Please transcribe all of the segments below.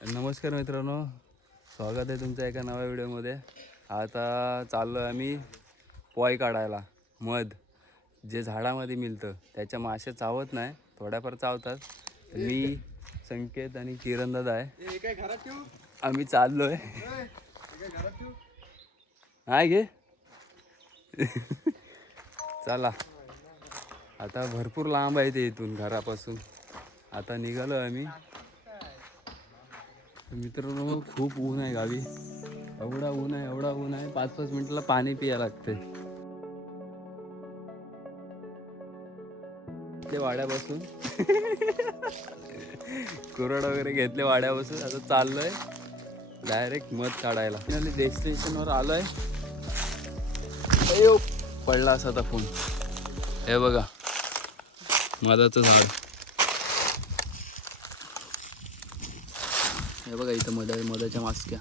नमस्कार मित्रांनो, स्वागत आहे तुमच्या एका नव्या व्हिडिओमध्ये. आता चाललो आहे आम्ही पॉय काढायला. मध जे झाडामध्ये मिळतं त्याच्या मासे चावत नाही, थोड्याफार चावतात. मी संकेत आणि किरण दादा आहे, आम्ही चाललो आहे. हाय घे चला. आता भरपूर लांब आहे ते इथून घरापासून. आता निघालो आम्ही. मित्रांनो खूप ऊन आहे गावी, एवढा ऊन आहे 5-5 मिनिटाला पाणी प्यायला लागते. ते वाड्यापासून कुरड वगैरे घेतले वाड्यापासून. आता चाललोय डायरेक्ट मध काढायला. डेस्टिनेशनवर आलोय. पडला असा आता फोन. हे बघा मधाचं झाड. हे बघा इथं मधाच्या मास्क्या.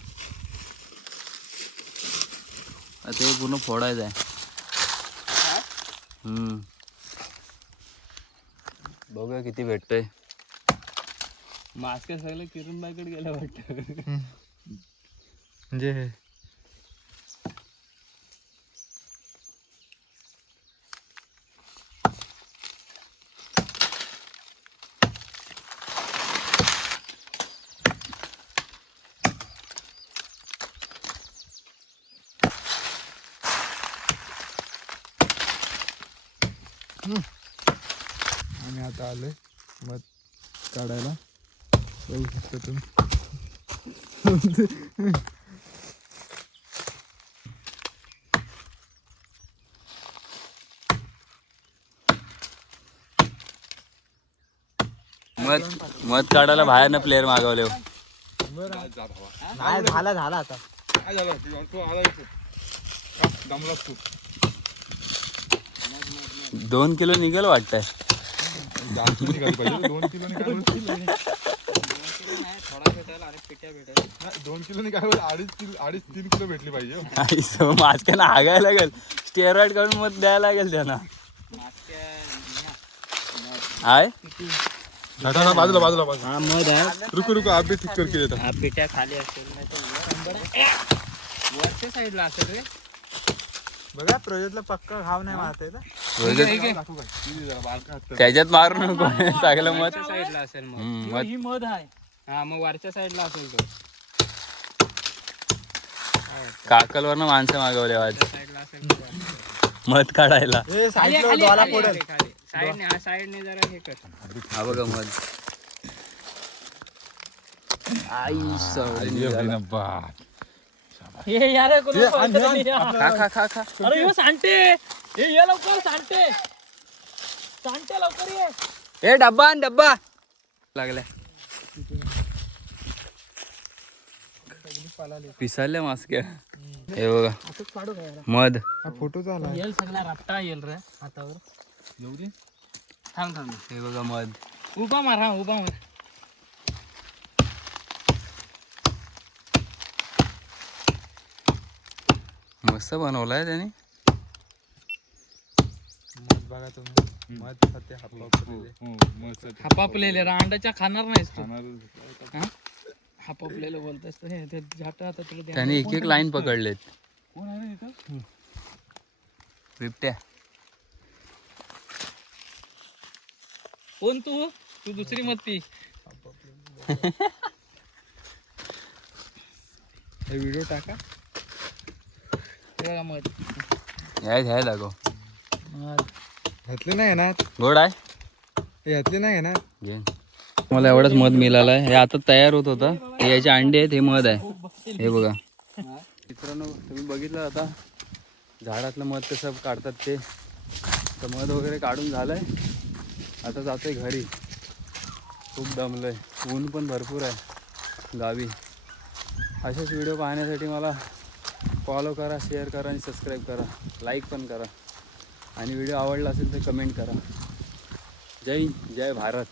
आता हे पूर्ण फोडायचं आहे. बघूया किती भेटतंय. मास्क्या सगळं किरण बाईकडे गेल्या वाटतं. म्हणजे आम्ही आता आलोय मध काढायला. बघू शकता तुम्ही. मध काढायला बाहेरनं प्लेअर मागवले. नाही झाला आता. काय झालं तू आला दमलास तू. 2 किलो निघेल वाटतंय. जास्त निघाली पाहिजे. 2 किलो निघाल. 2 किलो निघाल. 2.5-3 किलो भेटली पाहिजे. मास्क्यानं हागायला लागेल. स्टेरॉइड काढून मध द्यायला लागेल त्यांना. आहे बाजूला हा मध आहे. रुको आप भी ठीक करके देता. हा पेट्या खाली असेल नाही तर वरच्या साईडला असेल रे. बघा प्रोजेक्टला पक्का घाव नाही मारते. त्याच्यात मारू नको. सगळं मध साईडला असेल मध. ही मध आहे. हा मग वरच्या साईडला असेल तो. काकलवरनं माणसं मागवले आज साईडला असेल मध काढायला. साईडने जरा हे कर. हा बघा मध. हे यार खा. अरे यो सांडते. हे ये लवकर सांडते लवकर ये. ए डब्बा लागलाय. पिसाल्या मास्क्या. हे बघा मध. फोटो झाला. येल सगळा रपटा येल रे हातावर. एवढी थांब हे बघा मध. उभा मार. मस्त बनवलाय त्याने. मध बघा तुम्ही. मध सध्या हापापलेले रांडाच्या खाणार नाहीस तू. हापापलेलं बोलतोस तर हे झाट आता तुला त्याने एक लाईन पकडलेत. कोण आहे इथं? बिबट्या. कोण तू दुसरी मत पी. व्हिडिओ टाका. बघा मत घ्याय दाखव. घातले नाही ना. गोड आहे. घातले नाही ना. घे. मला एवढाच मध मिळाला आहे. हे आता तयार होत होता. हे याचे अंडे आहेत. हे मध आहे. हे बघा मित्रांनो, तुम्ही बघितलं आता झाडातलं मध कसं काढतात ते. तर मध वगैरे काढून झालंय. आता जातोय घरी. खूप दमलोय. ऊन पण भरपूर आहे गावी. असेच व्हिडिओ पाहण्यासाठी मला फॉलो करा, शेअर करा आणि सबस्क्राईब करा. लाईक पण करा. आणि व्हिडिओ आवडला असेल तर कमेंट करा. जय भारत.